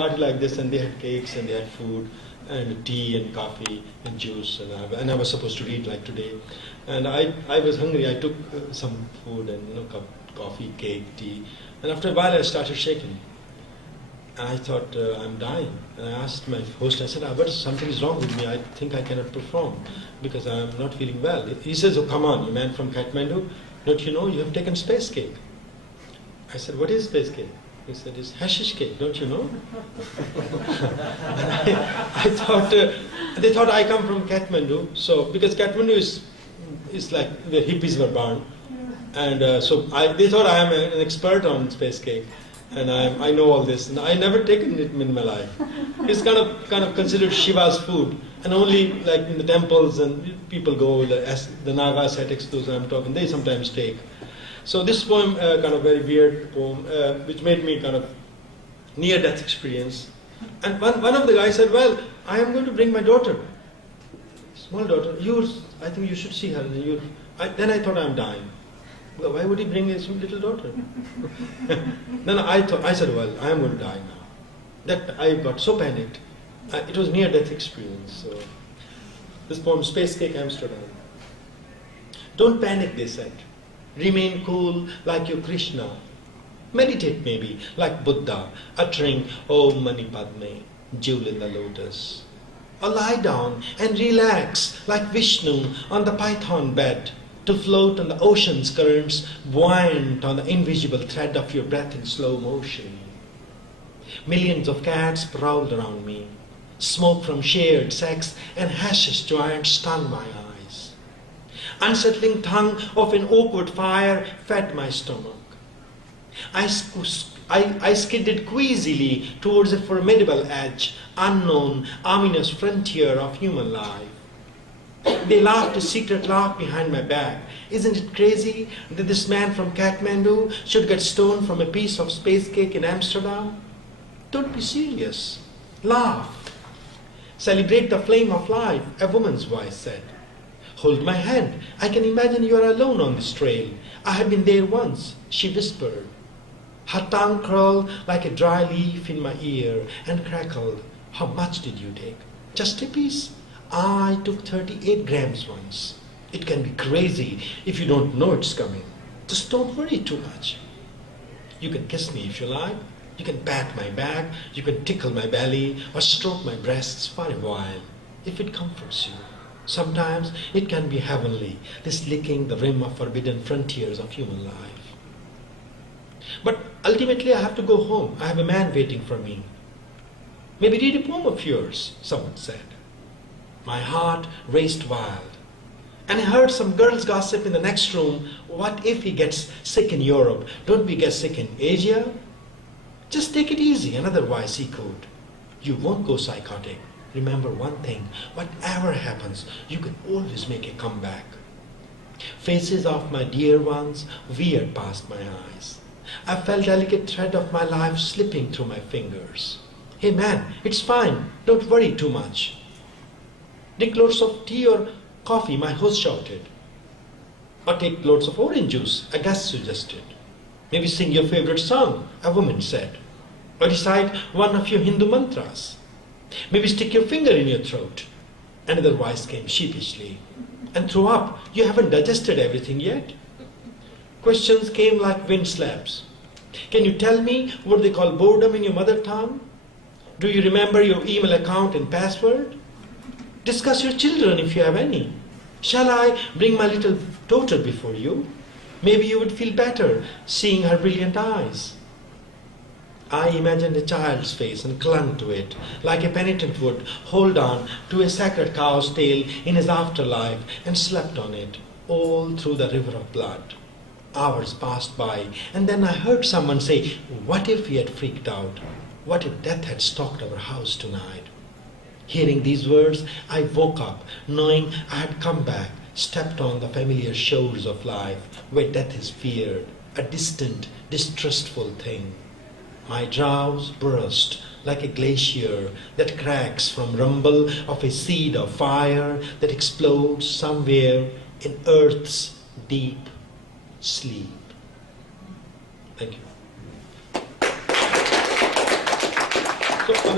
party like this, and they had cakes and they had food and tea and coffee and juice, and I was supposed to read like today, and I was hungry. I took some food and cup coffee, cake, tea, and after a while I started shaking, and I thought I'm dying. And I asked my host. I said, "But something is wrong with me. I think I cannot perform because I'm not feeling well." He says, "Oh, come on, you man from Kathmandu, don't you know you have taken space cake?" I said, "What is space cake?" He said, "It's hashish cake, don't you know?" I thought, they thought I come from Kathmandu, so because Kathmandu is like the hippies were born, and they thought I am an expert on space cake, and I know all this, and I never taken it in my life. It's kind of considered Shiva's food, and only like in the temples and people go, as the Naga ascetics, those I'm talking, they sometimes take. So this poem, kind of very weird poem, which made me kind of near-death experience. And one of the guys said, "Well, I am going to bring my daughter, small daughter. I think you should see her." Then I thought I'm dying. Well, why would he bring his little daughter? Then I said, "Well, I am going to die now." That I got so panicked. It was near-death experience. So this poem, Spacecake Amsterdam. "Don't panic," they said. "Remain cool like your Krishna. Meditate maybe like Buddha, uttering Om Mani Padme, jewel in the lotus. Or lie down and relax like Vishnu on the python bed, to float on the ocean's currents, buoyant on the invisible thread of your breath in slow motion. Millions of cats prowled around me. Smoke from shared sex and hashish joints stung my eyes. Unsettling tongue of an awkward fire fed my stomach. I skidded queasily towards a formidable edge, unknown, ominous frontier of human life. They laughed a secret laugh behind my back. Isn't it crazy that this man from Kathmandu should get stoned from a piece of space cake in Amsterdam? Don't be serious. Laugh. Celebrate the flame of life, a woman's voice said. Hold my hand. I can imagine you are alone on this trail. I have been there once, she whispered. Her tongue curled like a dry leaf in my ear and crackled. How much did you take? Just a piece? I took 38 grams once. It can be crazy if you don't know it's coming. Just don't worry too much. You can kiss me if you like. You can pat my back. You can tickle my belly or stroke my breasts for a while, if it comforts you. Sometimes it can be heavenly, this licking the rim of forbidden frontiers of human life. But ultimately I have to go home. I have a man waiting for me. Maybe read a poem of yours, someone said. My heart raced wild. And I heard some girls gossip in the next room. What if he gets sick in Europe? Don't we get sick in Asia? Just take it easy, and otherwise he could. You won't go psychotic. Remember one thing, whatever happens, you can always make a comeback. Faces of my dear ones veered past my eyes. I felt delicate thread of my life slipping through my fingers. Hey man, it's fine, don't worry too much. Drink loads of tea or coffee, my host shouted. Or take loads of orange juice, a guest suggested. Maybe sing your favorite song, a woman said. Or recite one of your Hindu mantras. Maybe stick your finger in your throat. Another voice came sheepishly. And throw up, you haven't digested everything yet. Questions came like wind slaps. Can you tell me what they call boredom in your mother tongue? Do you remember your email account and password? Discuss your children if you have any. Shall I bring my little daughter before you? Maybe you would feel better seeing her brilliant eyes. I imagined a child's face and clung to it, like a penitent would hold on to a sacred cow's tail in his afterlife and slept on it, all through the river of blood. Hours passed by, and then I heard someone say, what if he had freaked out? What if death had stalked our house tonight? Hearing these words, I woke up, knowing I had come back, stepped on the familiar shores of life, where death is feared, a distant, distrustful thing. My drowse burst like a glacier that cracks from rumble of a seed of fire that explodes somewhere in earth's deep sleep. Thank you. So